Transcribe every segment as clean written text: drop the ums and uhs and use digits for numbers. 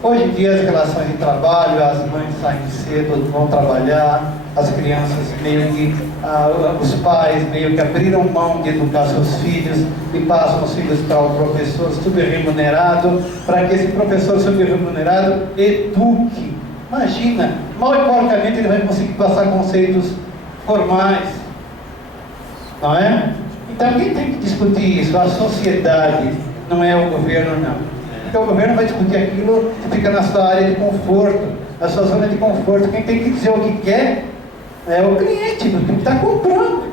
Hoje em dia as relações de trabalho, as mães saem cedo, vão trabalhar, as crianças meio que, os pais meio que abriram mão de educar seus filhos e passam os filhos para o professor subremunerado, para que esse professor subremunerado eduque. Imagina, mal e porcamente ele vai conseguir passar conceitos formais, não é? Então quem tem que discutir isso? A sociedade, não é o governo, não. Porque o governo vai discutir aquilo que fica na sua área de conforto, na sua zona de conforto. Quem tem que dizer o que quer é o cliente, porque está comprando.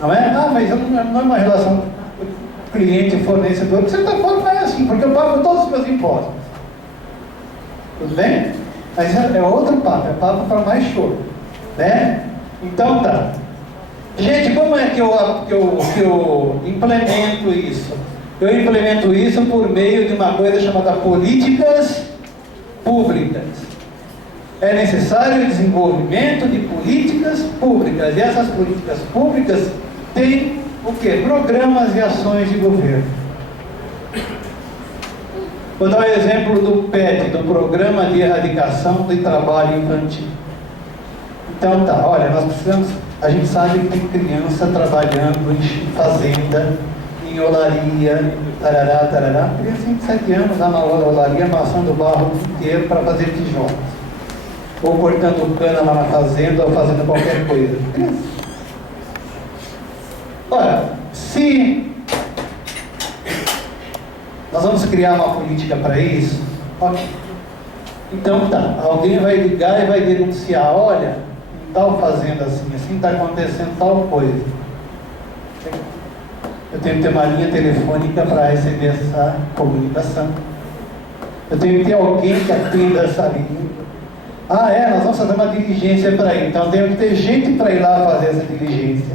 Não é? Mas não é uma relação cliente-fornecedor. De certa forma é assim, porque eu pago todos os meus impostos. Tudo bem? Mas é outro papo, é papo para mais show. Né? Então tá. Gente, como é que eu implemento isso? Eu implemento isso por meio de uma coisa chamada políticas públicas. É necessário o desenvolvimento de políticas públicas. E essas políticas públicas têm o quê? Programas e ações de governo. Vou dar o exemplo do PET, do Programa de Erradicação do Trabalho Infantil. Então tá, olha, nós precisamos, a gente sabe que tem criança trabalhando em fazenda, em olaria, tarará, tarará, criança de 7 anos lá na olaria, amassando barro o dia inteiro para fazer tijolos. Ou cortando cana lá na fazenda, ou fazendo qualquer coisa. Olha, se nós vamos criar uma política para isso, ok. Então tá, alguém vai ligar e vai denunciar, olha, em tal fazenda assim está acontecendo tal coisa. Eu tenho que ter uma linha telefônica para receber essa comunicação. Eu tenho que ter alguém que atenda essa linha. Nós vamos fazer uma diligência para ir. Então, tenho que ter gente para ir lá fazer essa diligência.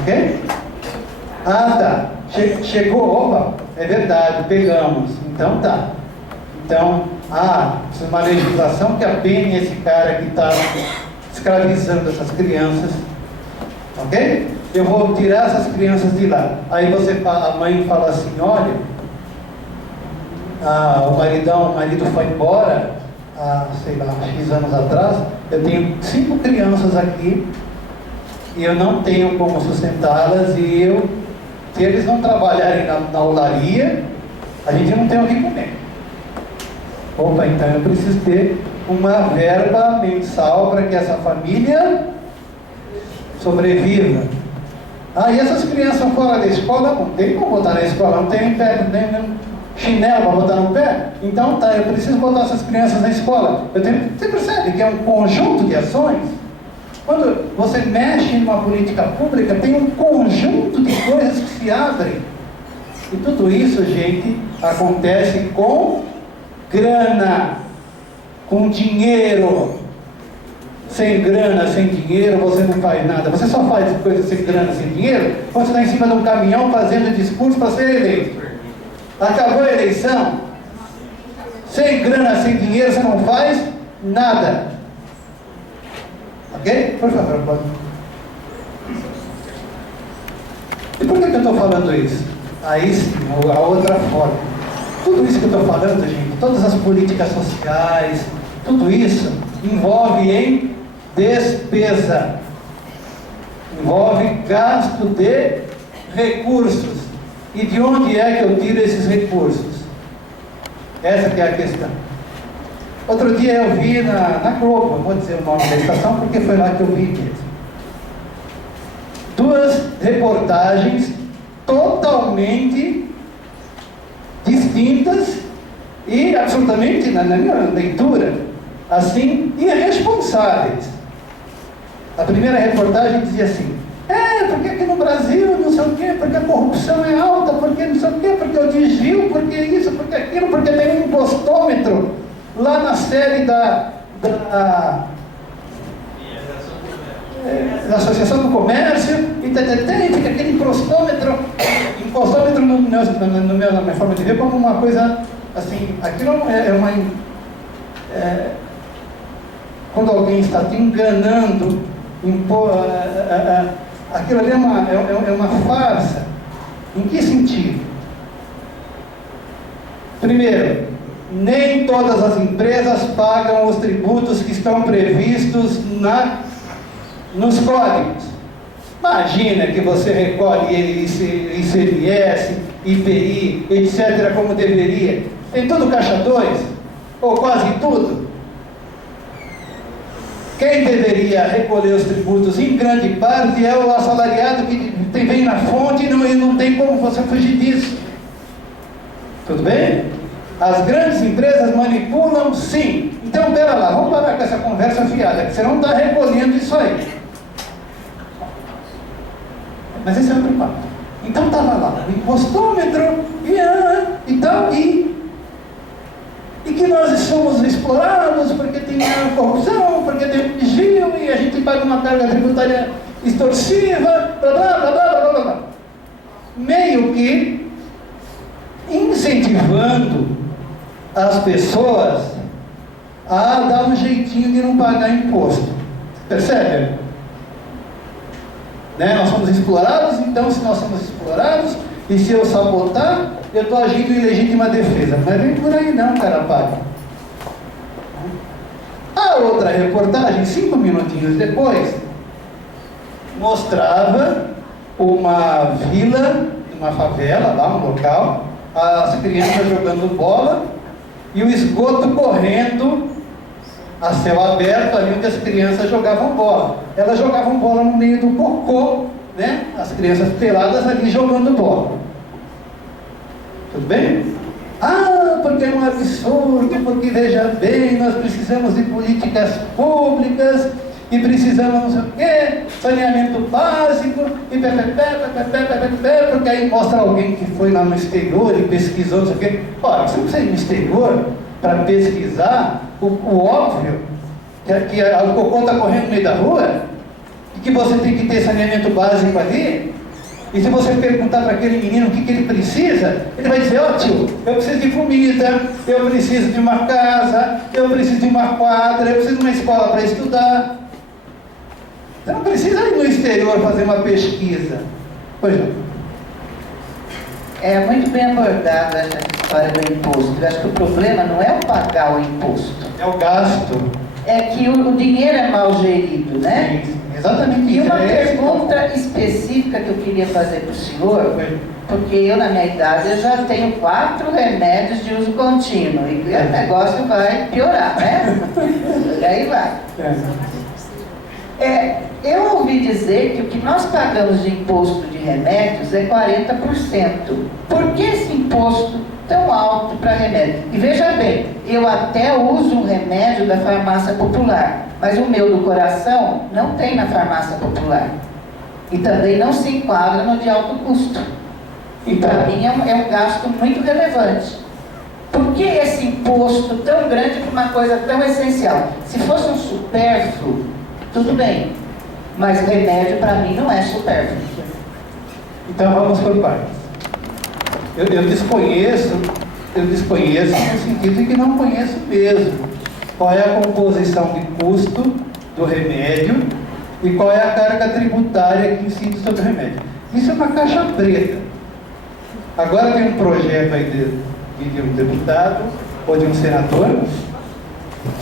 Ok? Tá. Chegou, opa, é verdade, pegamos. Então, tá. Então, precisa de uma legislação que apene esse cara que está escravizando essas crianças. Ok? Eu vou tirar essas crianças de lá. Aí a mãe fala assim, olha, o marido foi embora, sei lá, X anos atrás, eu tenho 5 crianças aqui, e eu não tenho como sustentá-las, e se eles não trabalharem na olaria, a gente não tem o que comer. Opa, então eu preciso ter uma verba mensal para que essa família sobreviva. E essas crianças fora da escola, não tem como botar na escola, não tem pé, não tem chinelo para botar no pé. Então tá, eu preciso botar essas crianças na escola. Você percebe que é um conjunto de ações? Quando você mexe numa política pública, tem um conjunto de coisas que se abrem. E tudo isso, gente, acontece com grana, com dinheiro. Sem grana, sem dinheiro, você não faz nada. Você só faz coisas sem grana, sem dinheiro, quando você está em cima de um caminhão fazendo discurso para ser eleito. Acabou a eleição, sem grana, sem dinheiro, você não faz nada. Ok? Por favor, pode. E por que eu estou falando isso? Aí sim, a outra forma. Tudo isso que eu estou falando, gente, todas as políticas sociais, tudo isso envolve em despesa, envolve gasto de recursos. E de onde é que eu tiro esses recursos? Essa que é a questão. Outro dia eu vi na Globo, não vou dizer o nome da estação porque foi lá que eu vi mesmo, 2 reportagens totalmente distintas e absolutamente, na minha leitura, assim, irresponsáveis. A primeira reportagem dizia assim, porque aqui no Brasil, não sei o quê, porque a corrupção é alta, porque não sei o quê, porque o desvio, porque isso, porque aquilo, porque tem um impostômetro lá na sede da Associação do Comércio, e fica aquele impostômetro na minha forma de ver como uma coisa assim, aquilo é uma... quando alguém está te enganando, aquilo ali é uma farsa. Em que sentido? Primeiro, nem todas as empresas pagam os tributos que estão previstos nos códigos. Imagina que você recolhe ICMS, IPI, etc., como deveria. Tem tudo caixa 2, ou quase tudo. Quem deveria recolher os tributos, em grande parte, é o assalariado que vem na fonte e não tem como você fugir disso. Tudo bem? As grandes empresas manipulam, sim. Então, pera lá, vamos parar com essa conversa fiada, que você não está recolhendo isso aí. Mas esse é outro papo. Então estava lá o impostômetro e tal, e que nós somos explorados porque tem a corrupção, porque tem o desvio e a gente paga uma carga tributária extorsiva, blá blá blá blá blá blá. Meio que incentivando as pessoas a dar um jeitinho de não pagar imposto. Percebe? Né? Nós somos explorados, então se nós somos explorados, e se eu sabotar, eu estou agindo em legítima defesa. Mas vem por aí não, cara, paga. A outra reportagem, 5 minutinhos depois, mostrava uma vila, uma favela, lá um local, as crianças jogando bola e o esgoto correndo a céu aberto, ali onde as crianças jogavam bola. Elas jogavam bola no meio do cocô, né? As crianças peladas ali jogando bola. Tudo bem? Ah, porque é um absurdo, porque veja bem, nós precisamos de políticas públicas e precisamos não sei o quê, saneamento básico e porque aí mostra alguém que foi lá no exterior e pesquisou não sei o quê. Ora, você não precisa ir no exterior para pesquisar o óbvio, que o cocô está correndo no meio da rua e que você tem que ter saneamento básico ali. E se você perguntar para aquele menino o que ele precisa, ele vai dizer: ó tio, eu preciso de comida, eu preciso de uma casa, eu preciso de uma quadra, eu preciso de uma escola para estudar. Você não precisa ir no exterior fazer uma pesquisa. Pois não. É muito bem abordada essa história do imposto. Eu acho que o problema não é o pagar o imposto. É o gasto. É que o dinheiro é mal gerido, né? Sim, exatamente. E uma pergunta específica que eu queria fazer para o senhor, porque eu, na minha idade, eu já tenho 4 remédios de uso contínuo, e o negócio vai piorar, né? E aí vai. Eu ouvi dizer que o que nós pagamos de imposto de remédios é 40%. Por que esse imposto tão alto para remédio? E veja bem, eu até uso um remédio da farmácia popular, mas o meu do coração não tem na farmácia popular. E também não se enquadra no de alto custo. E para mim é um gasto muito relevante. Por que esse imposto tão grande para uma coisa tão essencial? Se fosse um supérfluo, tudo bem. Mas remédio para mim não é supérfluo. Então vamos por partes. Eu desconheço no sentido de que não conheço mesmo qual é a composição de custo do remédio e qual é a carga tributária que incide sobre o remédio. Isso é uma caixa preta. Agora tem um projeto aí de um deputado ou de um senador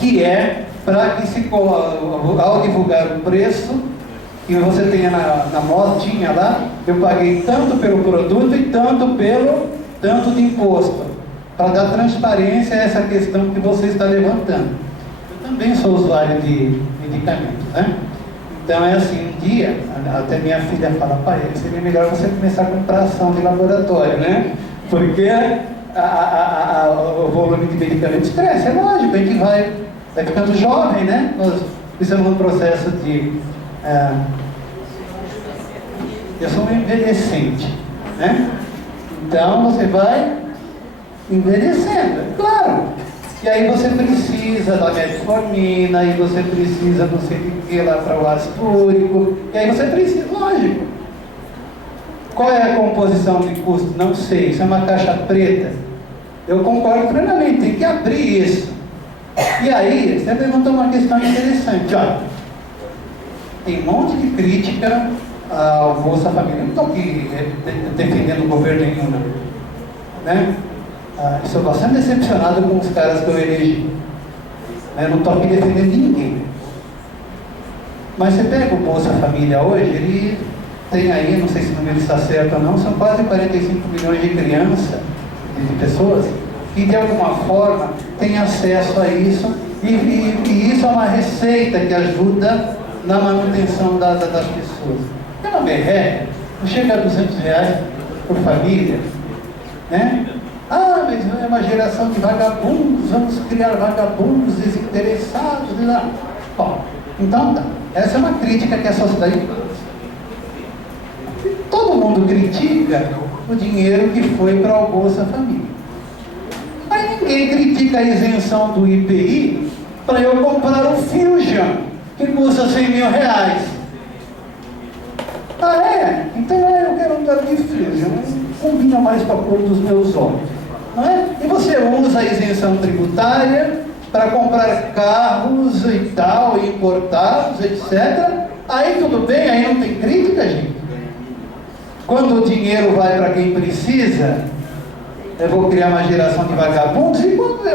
que é para que ao divulgar o preço que você tenha na motinha lá, eu paguei tanto pelo produto e tanto de imposto, para dar transparência a essa questão que você está levantando. Eu também sou usuário de medicamentos, né? Então é assim, um dia, até minha filha fala: pai, seria melhor você começar a comprar ação de laboratório, né? Porque o volume de medicamentos cresce, é lógico, a gente vai ficando jovem, né? Nós estamos num processo de... eu sou um envelhecente, né? Então você vai envelhecendo, claro. E aí você precisa da metformina, e você precisa não sei o que lá para o ácido úrico, e aí você precisa, lógico. Qual é a composição de custo? Não sei, isso é uma caixa preta. Eu concordo plenamente, tem que abrir isso. E aí, você levantou uma questão interessante, olha. Tem um monte de crítica ao Bolsa Família. Eu não estou aqui defendendo o governo nenhum, não, né? Estou bastante decepcionado com os caras que eu elegi. Eu não estou aqui defendendo ninguém. Mas você pega o Bolsa Família hoje, ele tem aí, não sei se o número está certo ou não, são quase 45 milhões de crianças, de pessoas, que de alguma forma têm acesso a isso, e isso é uma receita que ajuda na manutenção das pessoas. É uma merreca, não chega a R$200 por família, né? Ah, mas é uma geração de vagabundos, vamos criar vagabundos desinteressados. Bom, então tá. Essa é uma crítica que a sociedade faz. Todo mundo critica o dinheiro que foi para o Bolsa Família. Mas ninguém critica a isenção do IPI para eu comprar um Fusion, que custa R$100.000. Ah, é? Então eu quero um carro de Fusion, combina mais com a cor dos meus olhos. Não é? E você usa a isenção tributária para comprar carros e tal, importados, etc. Aí tudo bem, aí não tem crítica, gente. Quando o dinheiro vai para quem precisa, eu vou criar uma geração de vagabundos. E quando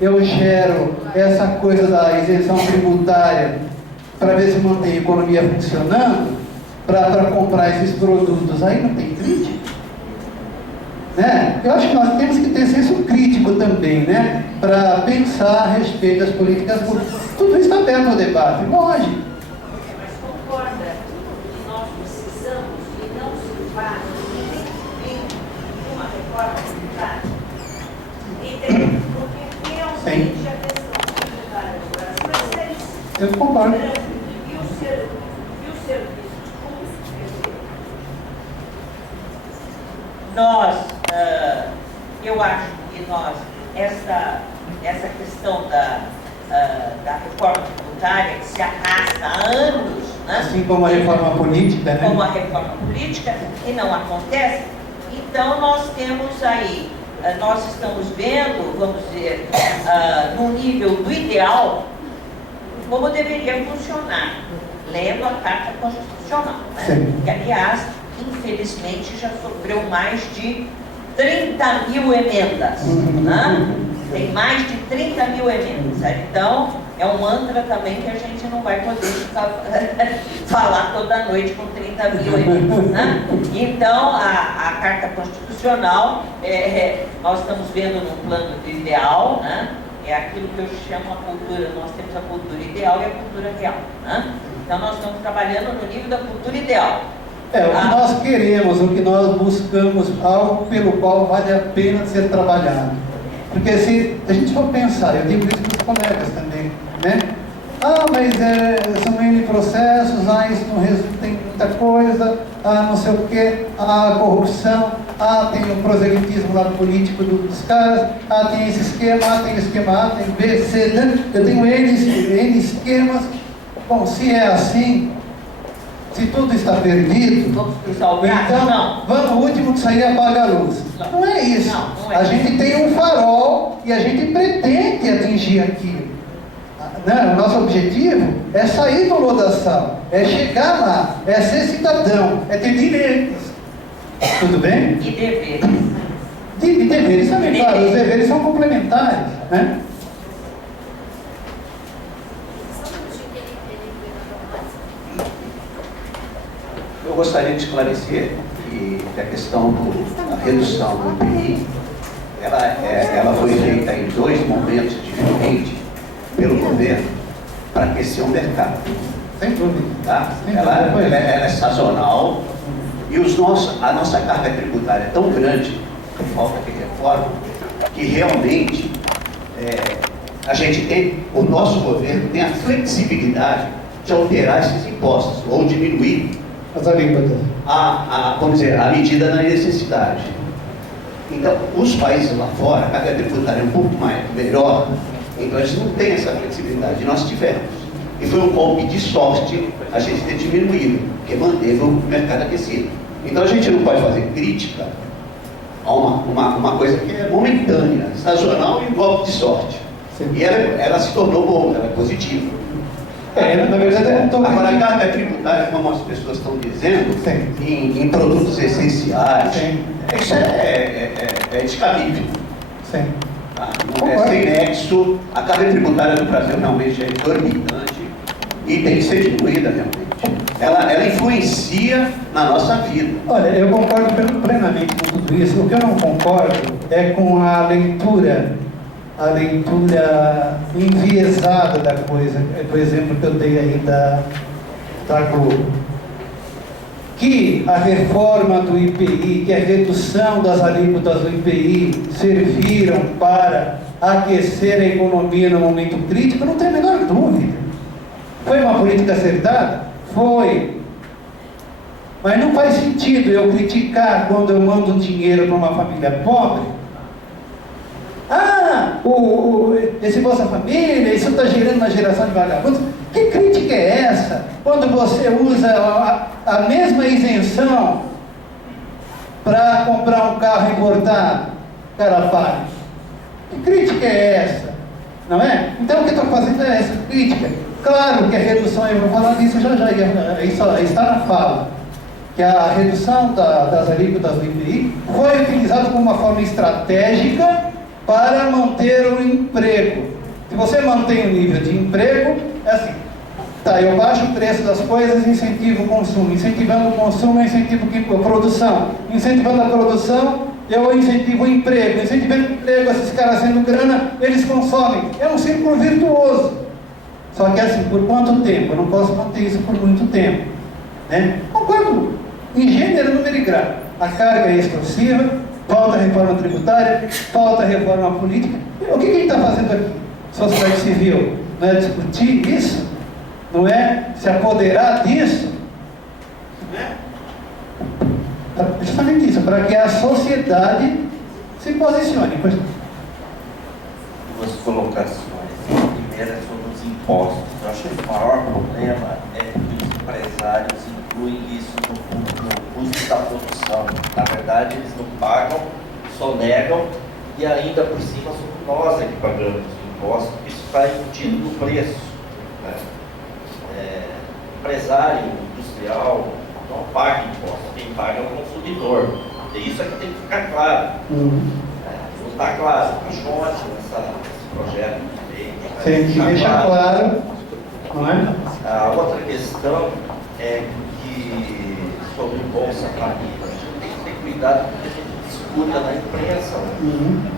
eu gero essa coisa da isenção tributária para ver se mantém a economia funcionando, para comprar esses produtos, aí não tem crítica? Né? Eu acho que nós temos que ter senso crítico também, né? Para pensar a respeito das políticas públicas. Tudo isso está aberto ao debate, lógico. Mas concorda que nós precisamos e não se faz nem uma reforma tributária? Entendeu? Porque realmente a questão tributária do Brasil é seríssima. Eu concordo. E o serviço público? Nós, eu acho que nós, essa questão da reforma tributária, que se arrasta há anos, né? Assim como a reforma política, né? Como a reforma política, e não acontece, então nós temos aí, nós estamos vendo, vamos dizer, no nível do ideal, como deveria funcionar, lendo a Carta Constitucional, né? Sim. Que, aliás, infelizmente já sofreu mais de 30 mil emendas, né? Tem mais de 30 mil emendas, certo? Então é um mantra também que a gente não vai poder ficar, falar toda noite com 30 mil emendas, né? Então a Carta Constitucional, nós estamos vendo num plano do ideal, né? É aquilo que eu chamo a cultura, nós temos a cultura ideal e a cultura real, né? Então nós estamos trabalhando no nível da cultura ideal. O que nós queremos, o que nós buscamos, algo pelo qual vale a pena ser trabalhado. Porque se a gente for pensar, eu digo isso para os colegas também, né? Mas são N processos, isso não resulta em muita coisa, não sei o quê, corrupção, tem o proselitismo lá político dos caras, tem esse esquema, tem esquema A, tem B, C, D, eu tenho N esquemas. Bom, se é assim, se tudo está perdido, Vamos salvar? então Não. vamos, o último que sair apaga a luz. Não é isso. Não é. A gente tem um farol e a gente pretende atingir aquilo. O nosso objetivo é sair do lodaçal, é chegar lá, é ser cidadão, é ter direitos. Tudo bem? E deveres. E deveres também, claro, os deveres são complementares, né? Eu gostaria de esclarecer que a questão da redução do IPI, ela foi feita em dois momentos diferentes pelo governo para aquecer o mercado. Sem dúvida. Tá? Ela é sazonal e a nossa carga tributária é tão grande, por falta de reforma, que realmente o nosso governo tem a flexibilidade de alterar esses impostos ou diminuir As alíquotas. vamos dizer, a medida da necessidade. Então, os países lá fora, a carga tributária é um pouco melhor, então eles não têm essa flexibilidade, nós tivemos. E foi um golpe de sorte a gente ter diminuído, porque manteve o mercado aquecido. Então a gente não pode fazer crítica a uma coisa que é momentânea, sazonal e golpe de sorte. Sim. E ela se tornou boa, ela é positiva. Na verdade, eu não estou... Agora, a carga tributária, como as pessoas estão dizendo, em produtos essenciais, Sim. isso é é descabível. Sim. Tá? Não é sem nexo, a carga tributária do Brasil realmente é exorbitante e tem que ser diminuída realmente. Ela influencia na nossa vida. Olha, eu concordo plenamente com tudo isso. O que eu não concordo é com a leitura enviesada da coisa, do exemplo que eu dei aí da Globo. Que a reforma do IPI, que a redução das alíquotas do IPI serviram para aquecer a economia no momento crítico, não tem a menor dúvida. Foi uma política acertada? Foi. Mas não faz sentido eu criticar quando eu mando dinheiro para uma família pobre. Esse Bolsa Família, isso está gerando uma geração de vagabundos. Que crítica é essa? Quando você usa a mesma isenção para comprar um carro importado, cara paga. Que crítica é essa? Não é? Então o que eu estou fazendo é essa crítica. Claro que a redução, eu vou falar disso já, isso está na fala, que a redução das alíquotas do IPI foi utilizada como uma forma estratégica para manter o emprego. Se você mantém o nível de emprego, é assim, tá, eu baixo o preço das coisas, incentivo o consumo. Incentivando o consumo, eu incentivo a produção. Incentivando a produção, eu incentivo o emprego. Incentivando o emprego, esses caras sendo grana, eles consomem. É um círculo virtuoso. Só que assim, por quanto tempo? Eu não posso manter isso por muito tempo. Né? Concordo, em gênero, número e grau. A carga é extorsiva, falta reforma tributária, falta reforma política. O que a gente está fazendo aqui? Sociedade civil, não é discutir isso? Não é se apoderar disso? Não é? Justamente isso, para que a sociedade se posicione. Duas colocações. A primeira é sobre os impostos. Eu acho que o maior problema é que os empresários incluem isso no custo da produção. Na verdade, eles não pagam, sonegam e ainda por cima somos nós que pagamos o imposto. Isso está embutido no preço. Né? Empresário, industrial, não paga imposto. Quem paga é o consumidor. E isso é que tem que ficar claro. Não está claro. Acho ótimo esse projeto de lei. Tem que deixar claro, não é? A outra questão é que, sobre o Bolsa Família, a gente tem que ter cuidado com o que a gente escuta na imprensa. Né?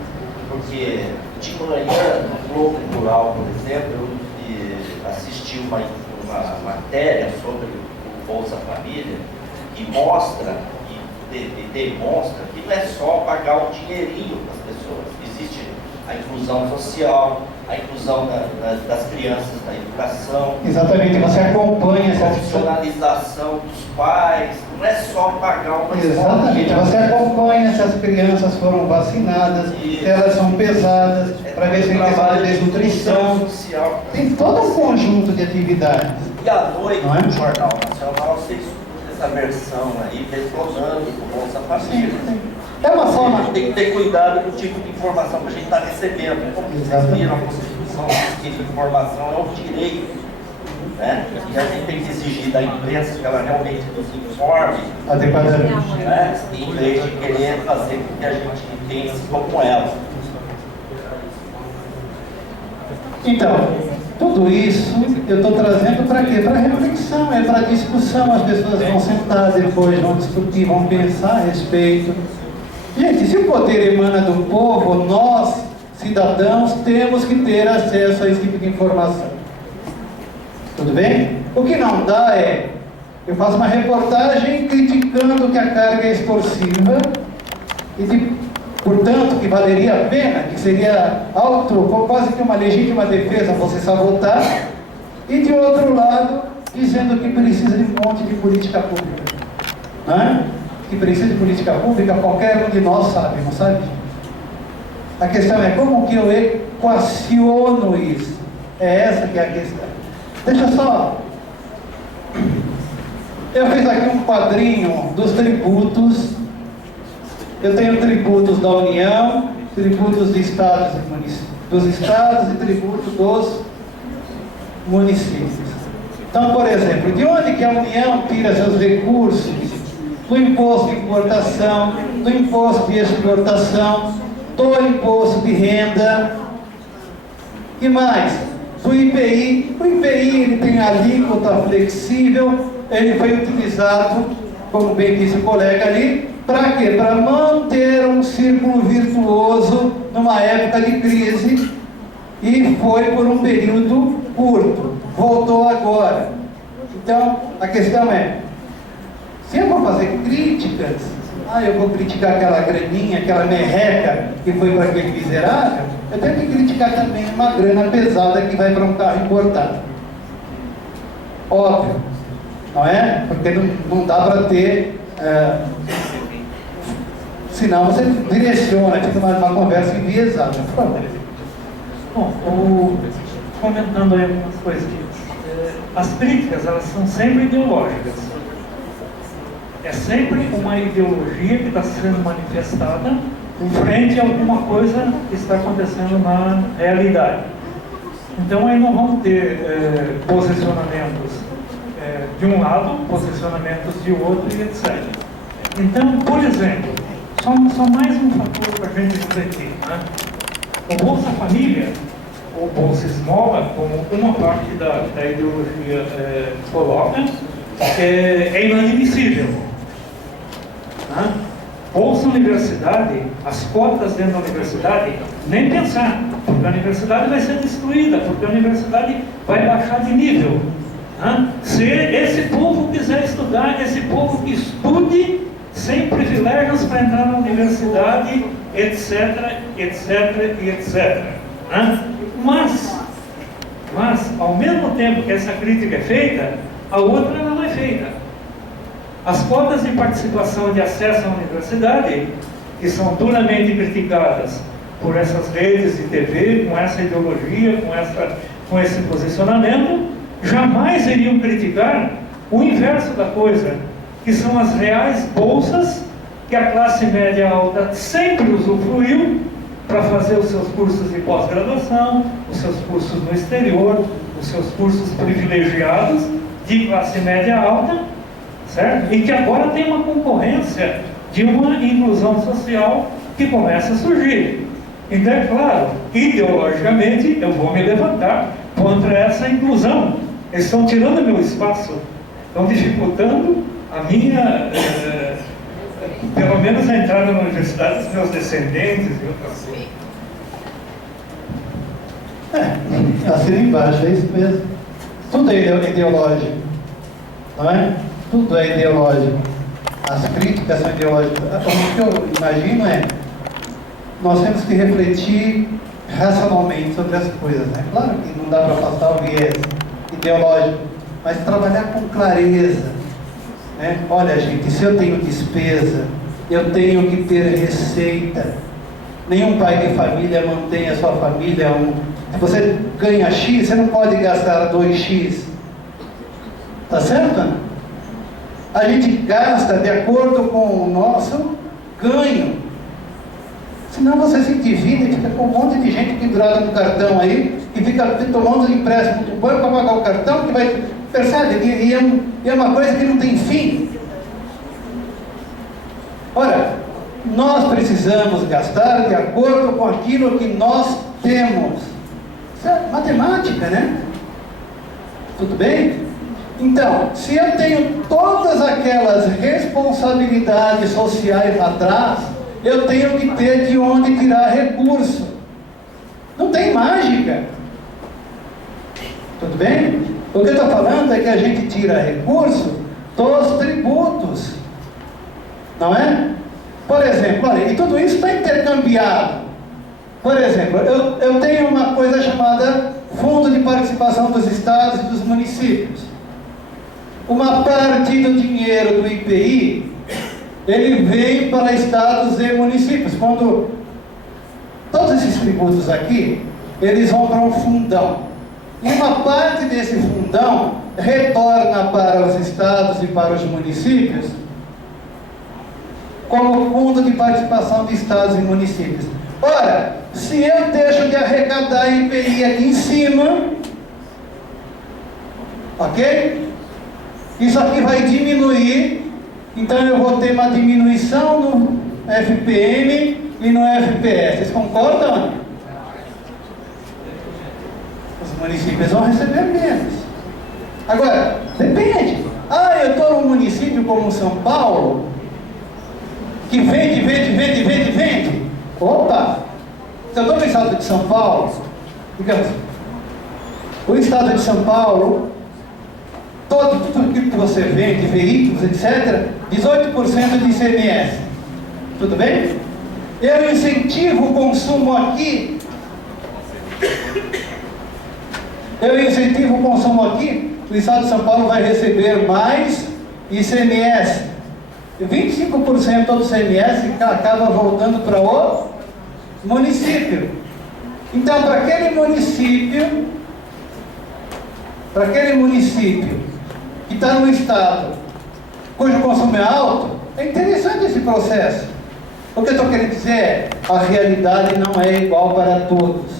Porque de manhã, no Globo Rural, por exemplo, eu assisti uma matéria sobre o Bolsa Família que mostra e demonstra que não é só pagar um dinheirinho para as pessoas. Existe a inclusão social, a inclusão das crianças na educação. Exatamente, você acompanha essa profissionalização dos pais, não é só pagar uma Exatamente, você acompanha se as crianças foram vacinadas, se elas são pesadas, para ver se tem questão de desnutrição. Social. Tem todo um conjunto de atividades. E à noite, Não é? no Jornal Nacional, você escuta essa versão aí, detonando o Bolsa Família. É uma forma. A gente tem que ter cuidado com o tipo de informação que a gente está recebendo. Como vocês viram, a Constituição diz que informação é um direito. Né? E a gente tem que exigir da imprensa que ela realmente nos informe, Adequadamente. né? Em vez de querer fazer com que a gente pense como ela. Então, tudo isso eu estou trazendo para quê? Para reflexão, é para discussão. As pessoas vão sentar depois, vão discutir, vão pensar a respeito. Gente, se o poder emana do povo, nós, cidadãos, temos que ter acesso a esse tipo de informação. Tudo bem? O que não dá é, eu faço uma reportagem criticando que a carga é extorsiva e, portanto, que valeria a pena, que seria quase que uma legítima defesa você sabotar, e de outro lado, dizendo que precisa de um monte de política pública. Né? Que precisa de política pública, qualquer um de nós sabe, não sabe? A questão é como que eu equaciono isso. É essa que é a questão. Deixa só. Eu fiz aqui um quadrinho dos tributos. Eu tenho tributos da União, tributos dos estados e tributos dos municípios. Então, por exemplo, de onde que a União tira seus recursos? Do imposto de importação, do imposto de exportação, do imposto de renda. E mais? Do IPI. O IPI ele tem alíquota flexível, ele foi utilizado, como bem disse o colega ali, para quê? Para manter um círculo virtuoso numa época de crise, e foi por um período curto, voltou agora. Então, a questão é, se eu vou fazer críticas, eu vou criticar aquela graninha, aquela merreca que foi para aquele miserável, eu tenho que criticar também uma grana pesada que vai para um carro importado. Óbvio, não é? Porque não dá para ter... senão você direciona, fica uma conversa enviesada. Bom, comentando aí algumas coisas, as críticas, elas são sempre ideológicas. É sempre uma ideologia que está sendo manifestada em frente a alguma coisa que está acontecendo na realidade. Então aí nós vamos ter posicionamentos de um lado, posicionamentos de outro e etc. Então, por exemplo, só mais um fator para a gente refletir, né? O Bolsa Família, ou Bolsa Esmola, como uma parte da ideologia coloca, é inadmissível. Né? Bolsa Universidade, as cotas dentro da universidade, nem pensar, porque a universidade vai ser destruída, porque a universidade vai baixar de nível. Né? Se esse povo quiser estudar, esse povo que estude sem privilégios para entrar na universidade, etc, etc e etc. Né? Mas, ao mesmo tempo que essa crítica é feita, a outra não é feita. As cotas de participação e de acesso à universidade, que são duramente criticadas por essas redes de TV, com essa ideologia, com esse posicionamento, jamais iriam criticar o inverso da coisa, que são as reais bolsas que a classe média alta sempre usufruiu para fazer os seus cursos de pós-graduação, os seus cursos no exterior, os seus cursos privilegiados de classe média alta, certo? E que agora tem uma concorrência de uma inclusão social que começa a surgir. Então, é claro, ideologicamente, eu vou me levantar contra essa inclusão. Eles estão tirando meu espaço, estão dificultando a minha, pelo menos a entrada na universidade dos meus descendentes e outras coisas. Assina embaixo, é isso mesmo. Tudo é ideológico, não é? Tudo é ideológico. As críticas são ideológicas. O que eu imagino é, nós temos que refletir racionalmente sobre as coisas, né? Claro que não dá para passar o viés ideológico, mas trabalhar com clareza, né? Olha, gente, se eu tenho despesa, eu tenho que ter receita. Nenhum pai de família mantém a sua família se você ganha X, você não pode gastar 2X. Tá certo, Ana? A gente gasta de acordo com o nosso ganho. Senão você se divide e fica com um monte de gente pendurada no cartão aí, e fica tomando empréstimo do banco para pagar o cartão, que vai, percebe? E é uma coisa que não tem fim. Ora, nós precisamos gastar de acordo com aquilo que nós temos. Isso é matemática, né? Tudo bem? Então, se eu tenho todas aquelas responsabilidades sociais atrás, eu tenho que ter de onde tirar recurso. Não tem mágica. Tudo bem? O que eu estou falando é que a gente tira recurso dos tributos. Não é? Por exemplo, olha, e tudo isso está intercambiado. Por exemplo, eu tenho uma coisa chamada Fundo de Participação dos Estados e dos Municípios. Uma parte do dinheiro do IPI, ele vem para estados e municípios. Quando todos esses tributos aqui, eles vão para um fundão. E uma parte desse fundão retorna para os estados e para os municípios como Fundo de Participação de Estados e Municípios. Ora, se eu deixo de arrecadar IPI aqui em cima, ok? Isso aqui vai diminuir, então eu vou ter uma diminuição FPM e no FPS. Vocês concordam? Os municípios vão receber menos. Agora, depende. Eu estou num município como São Paulo, que vende. Opa! Se eu estou no estado de São Paulo, digamos, o estado de São Paulo, tudo aquilo que você vende, veículos, etc., 18% de ICMS. Tudo bem? Eu incentivo o consumo aqui. O estado de São Paulo vai receber mais ICMS. 25% do ICMS acaba voltando para o município. Então, para aquele município que está no estado cujo consumo é alto, é interessante esse processo. O que eu estou querendo dizer é, a realidade não é igual para todos.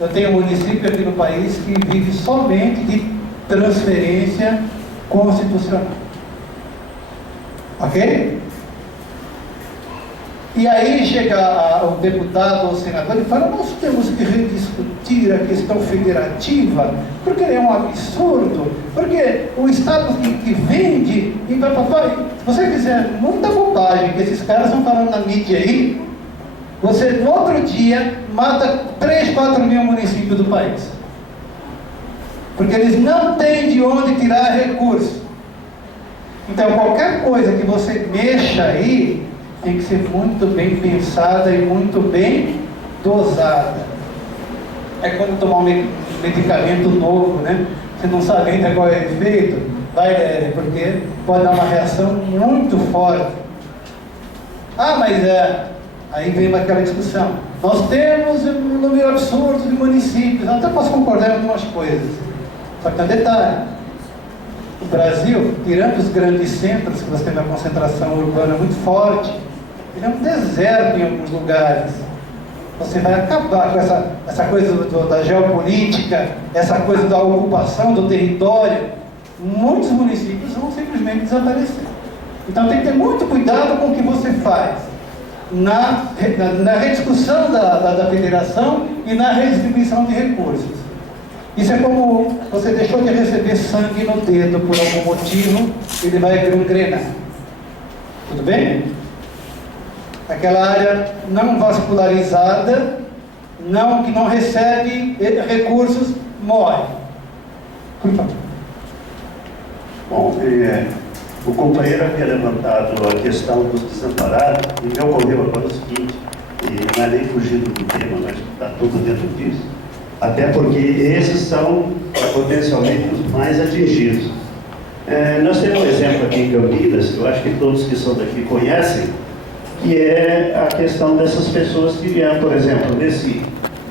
Eu tenho um município aqui no país que vive somente de transferência constitucional. Ok? E aí chega o deputado ou o senador e fala: nós temos que rediscutir a questão federativa, porque é um absurdo, porque o Estado que vende, e papai, se você fizer muita bobagem que esses caras estão falando na mídia aí, você no outro dia mata 3, 4 mil municípios do país. Porque eles não têm de onde tirar recursos. Então qualquer coisa que você mexa aí, tem que ser muito bem pensada e muito bem dosada. É como tomar um medicamento novo, né? Você não sabe ainda qual é o efeito, vai leve, porque pode dar uma reação muito forte. Mas aí vem aquela discussão. Nós temos um número absurdo de municípios, eu até posso concordar em algumas coisas. Só que tem um detalhe. O Brasil, tirando os grandes centros, que você tem uma concentração urbana muito forte, ele é um deserto em alguns lugares. Você vai acabar com essa coisa da geopolítica, essa coisa da ocupação do território. Muitos municípios vão simplesmente desaparecer. Então tem que ter muito cuidado com o que você faz na rediscussão da federação e na redistribuição de recursos. Isso é como você deixou de receber sangue no dedo por algum motivo, ele vai gangrenar. Tudo bem? Aquela área não vascularizada, que não recebe recursos, morre. Por favor. Bom, o companheiro havia levantado a questão dos desamparados, e me ocorreu agora o seguinte, e não é nem fugindo do tema, mas está tudo dentro disso, até porque esses são potencialmente os mais atingidos. Nós temos um exemplo aqui em Campinas, que eu acho que todos que são daqui conhecem, que é a questão dessas pessoas que vieram, por exemplo, nesse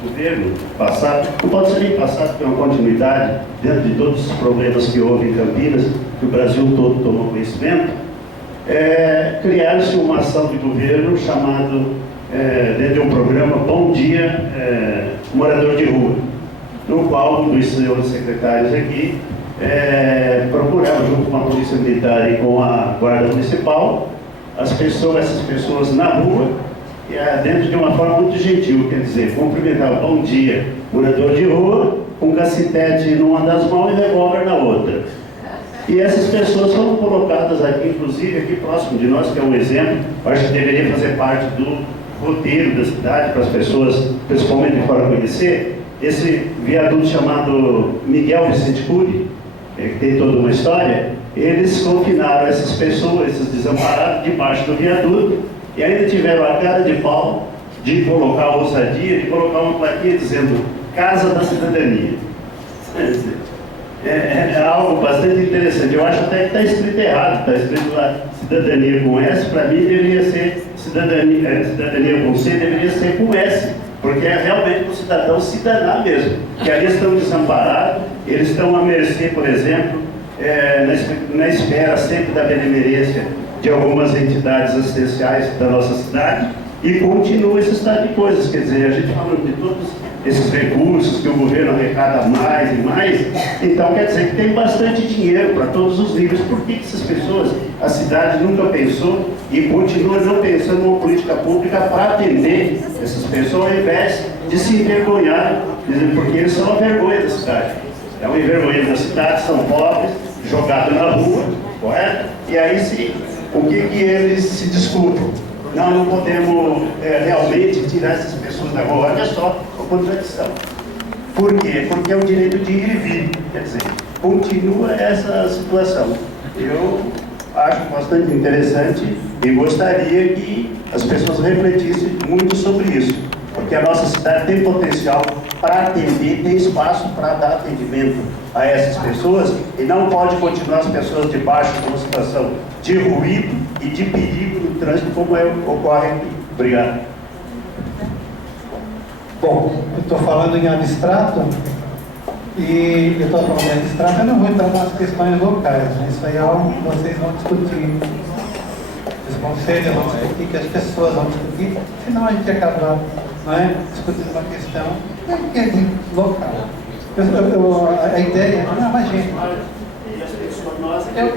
governo passado, não pode ser nem passado, porque é uma continuidade, dentro de todos os problemas que houve em Campinas, que o Brasil todo tomou conhecimento, criaram-se uma ação de governo chamado, dentro de um programa Bom Dia Morador de Rua, no qual os senhores secretários aqui procuraram, junto com a Polícia Militar e com a Guarda Municipal, essas pessoas na rua, dentro de uma forma muito gentil, quer dizer, cumprimentar Bom Dia Morador de Rua, com cacetete numa das mãos e revólver na outra. E essas pessoas foram colocadas aqui, inclusive aqui próximo de nós, que é um exemplo, acho que deveria fazer parte do roteiro da cidade, para as pessoas, principalmente de fora, conhecer, esse viaduto chamado Miguel Vicente Cury, que tem toda uma história. Eles confinaram essas pessoas, esses desamparados, debaixo do viaduto, e ainda tiveram a cara de pau de colocar a ousadia, de colocar uma plaquinha dizendo Casa da Cidadania. É algo bastante interessante. Eu acho até que está escrito errado, está escrito lá cidadania com S, para mim deveria ser cidadania com C, deveria ser com S, porque é realmente um cidadão cidadão mesmo, que ali estão desamparados, eles estão à mercê, por exemplo, na espera sempre da benemerência de algumas entidades assistenciais da nossa cidade, e continua esse estado de coisas. Quer dizer, a gente falando de todos esses recursos que o governo arrecada mais e mais, então quer dizer que tem bastante dinheiro para todos os níveis. Por que essas pessoas, a cidade nunca pensou e continua não pensando numa política pública para atender essas pessoas, ao invés de se envergonhar, porque eles são a vergonha da cidade. É uma envergonha da cidade, são pobres, jogados na rua, correto? E aí sim, o que eles se desculpam? Não podemos realmente tirar essas pessoas da rua. Olha só a contradição. Por quê? Porque é o direito de ir e vir. Quer dizer, continua essa situação. Eu acho bastante interessante e gostaria que as pessoas refletissem muito sobre isso. Porque a nossa cidade tem potencial para atender, tem espaço para dar atendimento a essas pessoas e não pode continuar as pessoas debaixo de uma situação de ruído e de perigo no trânsito como ocorre aqui. Obrigado. Bom, eu estou falando em abstrato e eu estou falando em abstrato, eu não vou entrar nas questões locais, né? Isso aí é algo que vocês vão discutir. Os conselhos vão discutir, que as pessoas vão discutir, senão a gente acaba, não é, discutindo uma questão local. A ideia, não, imagina. Eu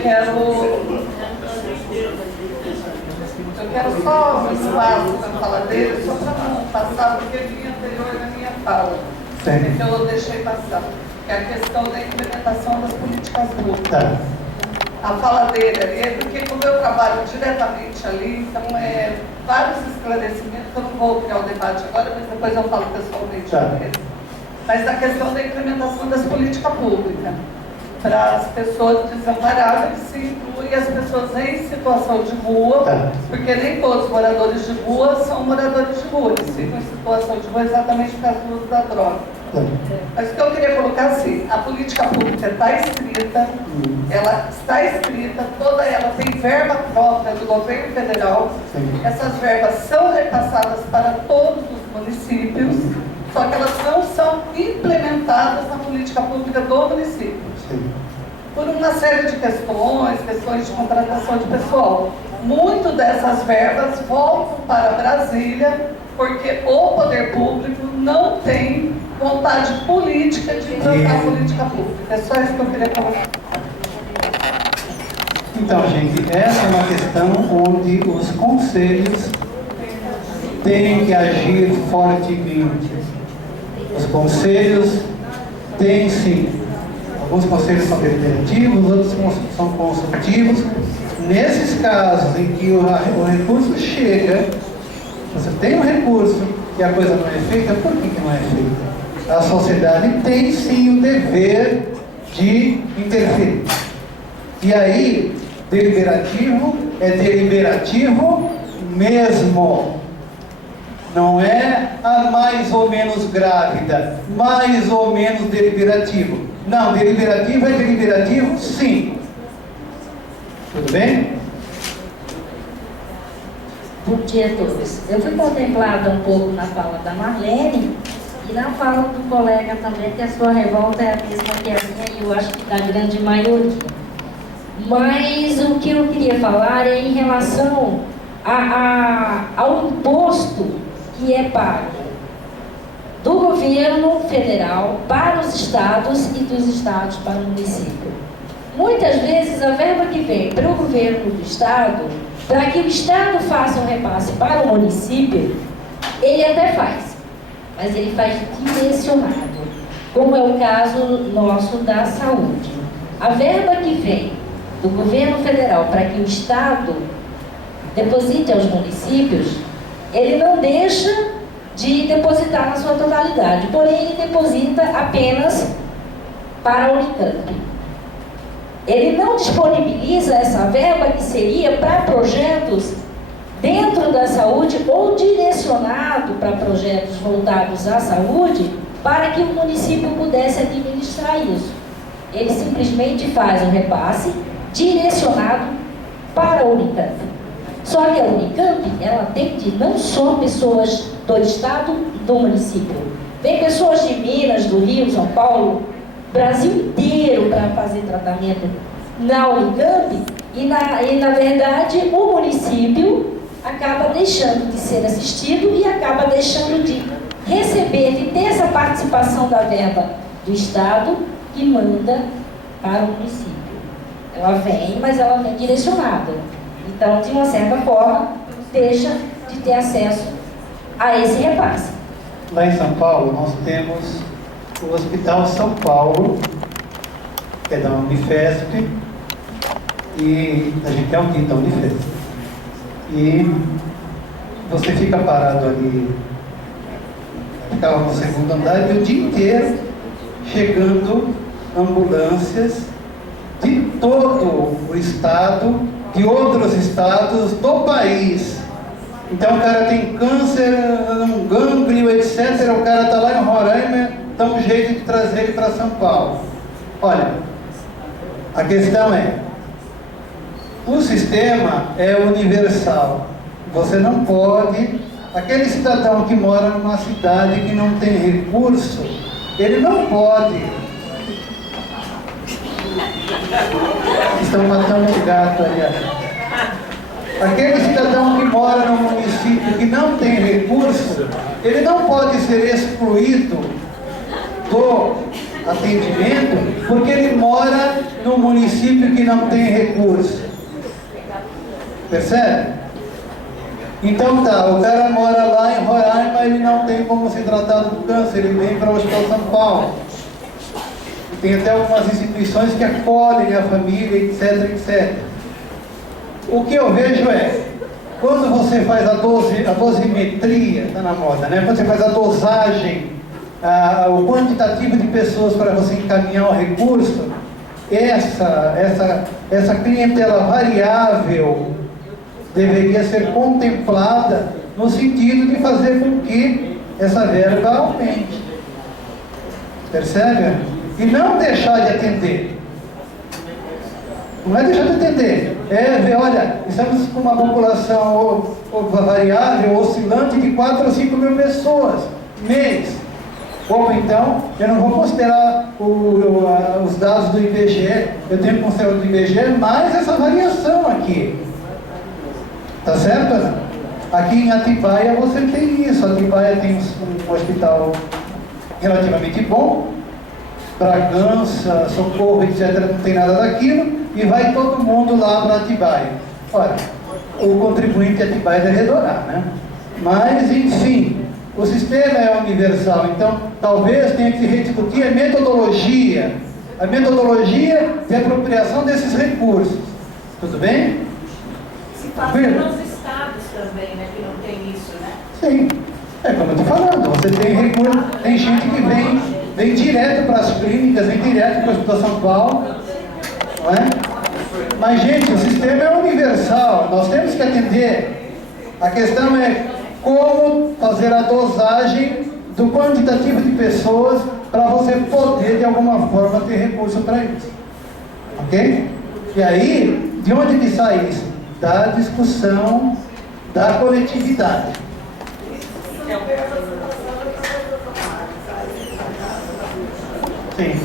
quero só um espaço para falar dele, só para não passar, porque vinha anterior na minha fala. Que eu deixei passar. Que é a questão da implementação das políticas públicas. Tá. A fala dele ali é porque, como eu trabalho diretamente ali, então vários esclarecimentos, eu não vou criar o debate agora, mas depois eu falo pessoalmente com ele. Mas a questão da implementação das políticas públicas para as pessoas desamparadas, se inclui as pessoas em situação de rua, porque nem todos os moradores de rua são moradores de rua, eles ficam em situação de rua exatamente por causa do uso da droga. Mas o que eu queria colocar assim, a política pública está escrita, ela está escrita, toda ela tem verba própria do governo federal, essas verbas são repassadas para todos os municípios, só que elas não são implementadas na política pública do município. Por uma série de questões de contratação de pessoal. Muito dessas verbas voltam para Brasília porque o poder público não tem vontade política de implantar a política pública. É só isso que eu queria colocar. Então, gente, essa é uma questão onde os conselhos têm que agir fortemente. Os conselhos têm sim. Alguns conselhos são deliberativos, outros são consultivos. Nesses casos em que o recurso chega, você tem um recurso e a coisa não é feita, por que não é feita? A sociedade tem sim o dever de interferir. E aí, deliberativo é deliberativo mesmo. Não é a mais ou menos grávida, mais ou menos deliberativo. Não, deliberativo é deliberativo, sim. Tudo bem? Bom dia a todos. Eu fui contemplada um pouco na fala da Marlene e na fala do colega também, que a sua revolta é a mesma que a minha e eu acho que da grande maioria. Mas o que eu queria falar é em relação ao imposto que é pago do governo federal para os estados e dos estados para o município. Muitas vezes a verba que vem para o governo do estado, para que o estado faça um repasse para o município, ele até faz, mas ele faz direcionado, como é o caso nosso da saúde. A verba que vem do governo federal para que o estado deposite aos municípios, ele não deixa de depositar na sua totalidade, porém ele deposita apenas para a Unicamp. Ele não disponibiliza essa verba que seria para projetos dentro da saúde ou direcionado para projetos voltados à saúde para que o município pudesse administrar isso. Ele simplesmente faz um repasse direcionado para a Unicamp. Só que a Unicamp, ela atende não só pessoas do estado e do município. Vem pessoas de Minas, do Rio, São Paulo, Brasil inteiro para fazer tratamento na Unicamp e na verdade o município acaba deixando de ser assistido e acaba deixando de receber, de ter essa participação da verba do Estado que manda para o município. Ela vem, mas ela vem direcionada. Então, de uma certa forma, deixa de ter acesso a esse repasse. Lá em São Paulo, nós temos o Hospital São Paulo, que é da Unifesp, e a gente é um time da Unifesp. E você fica parado ali, ficava no segundo andar, e o dia inteiro chegando ambulâncias de todo o estado, de outros estados do país. Então o cara tem câncer, um gânglio, etc. O cara está lá em Roraima, dá um jeito de trazer ele para São Paulo. Olha, a questão é, o sistema é universal. Você não pode, aquele cidadão que mora numa cidade que não tem recurso, ele não pode. Estão matando um gato ali. Aquele cidadão que mora num município que não tem recurso, ele não pode ser excluído do atendimento porque ele mora num município que não tem recurso. Percebe? Então tá, o cara mora lá em Roraima, ele não tem como se tratar do câncer, ele vem para o Hospital São Paulo. Tem até algumas instituições que acolhem a família, etc, etc. O que eu vejo é, quando você faz a dosimetria, está na moda, né? Quando você faz a dosagem, o quantitativo de pessoas para você encaminhar o recurso, essa clientela variável deveria ser contemplada no sentido de fazer com que essa verba aumente. Percebe? E não deixar de atender. Não é deixar de atender, é ver, olha, estamos com uma população variável, oscilante de 4 a 5 mil pessoas mês. Ou então, eu não vou considerar os dados do IBGE, eu tenho que considerar do IBGE mais essa variação aqui. Tá certo, Ana? Aqui em Atibaia você tem isso. Atibaia tem um hospital relativamente bom, Bragança, Socorro, etc. Não tem nada daquilo, e vai todo mundo lá para Atibaia. Olha, o contribuinte de Atibaia deve adorar, né? Mas, enfim, o sistema é universal, então talvez tenha que se rediscutir a metodologia de apropriação desses recursos. Tudo bem? Se passa nos estados também, né, que não tem isso, né? Sim, é como eu estou falando, você tem recurso, tem gente que vem direto para as clínicas, vem direto para o Hospital São Paulo, não é? Mas, gente, o sistema é universal, nós temos que atender. A questão é como fazer a dosagem do quantitativo de pessoas para você poder, de alguma forma, ter recurso para isso. Ok? E aí, de onde que sai isso? Da discussão da coletividade. Sim.